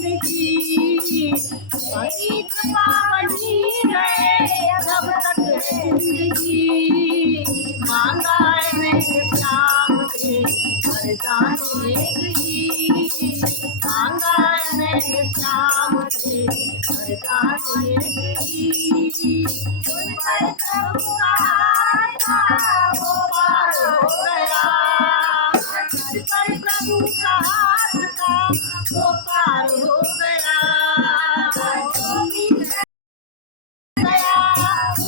जिंदगी बड़ी कृपा बनी रहे जब तक है जिंदगी। मांगा है मैंने श्याम से वरदान एक ही, मांगा है मैंने श्याम से वरदान एक ही। उन पर प्रभु का हाथ था वो पार हो गया, उन पर प्रभु का हाथ था वो पार हो गया। जो भी गया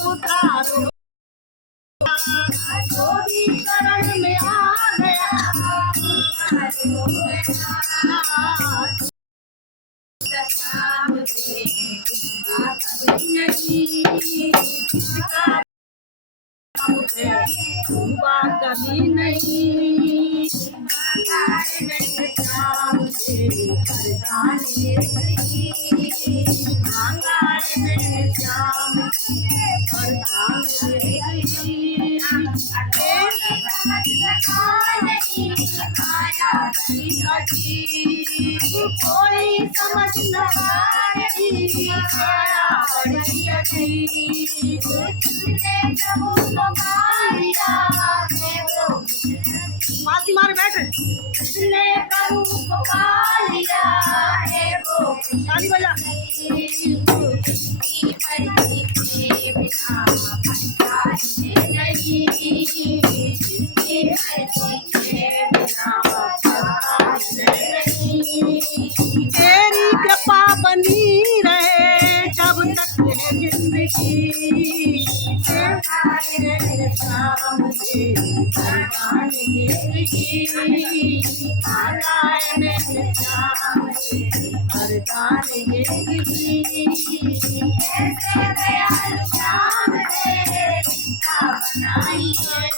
उतार हो गया, जो भी शरण में आ गया उतार हो गया। श्याम से कभी नहीं किसका हुआ कभी नहीं। मांगा है मैंने श्याम से वरदान एक ही, मांगा है मैंने श्याम से वरदान एक ही। तेरी समझ सका नहीं आया बड़ी अजीब, कोई समझ न पाई आया बड़ी अजीब। तुमने प्रभु को मारिया है वो माती मार बैठ, तुमने प्रभु को मारिया है वो ताली बजा। मर्जी के बिना नहीं, मर्जी के बिना नहीं। तेरी कृपा बनी रहे जब तक है जिंदगी। श्याम से वरदान एक ही, मांगा है मैंने श्याम से वरदान एक ही। ऐसे दयालु श्याम से रिश्ता बनाई है,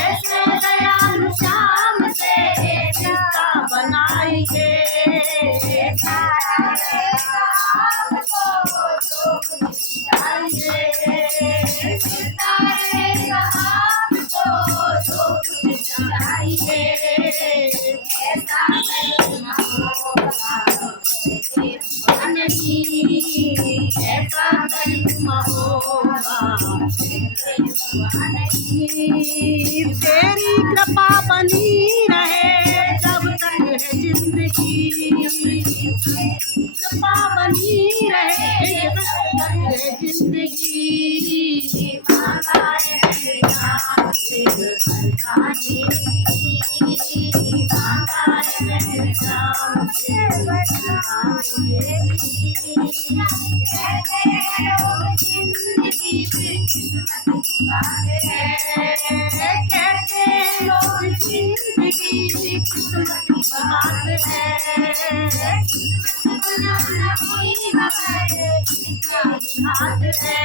ऐसे दयालु श्याम से रिश्ता बनाई है। ऐसा करिश्मा होगा तेरी कृपा बनी रहे जब तक है जिंदगी। कृपा बनी रहे जब तक है जिंदगी। मांगा है मैंने श्याम से वरदान एक ही, मांगा है मैंने श्याम से वरदान एक ही। कहते हैं लोग जिंदगी किस्मत की बात है, कहते हैं लोग जिंदगी किस्मत की बात है। बनाना भी मगर इनका ही हाथ है,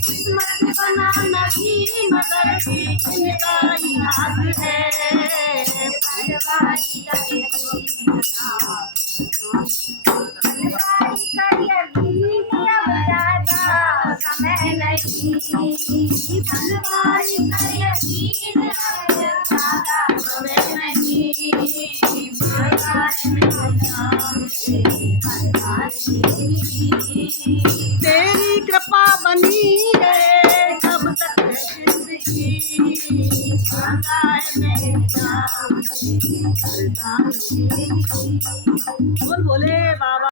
किस्मत बनाना भी मगर इनका ही हाथ है। परवाही का ये समय नहीं, बनवारी का यकीन ज्यादा समय नहीं। मांगा है मैंने श्याम से वरदान एक ही, तेरी कृपा बनी रहे जब तक है जिंदगी। मांगा है मैंने श्याम से वरदान एक ही। बोल बोले बाबा।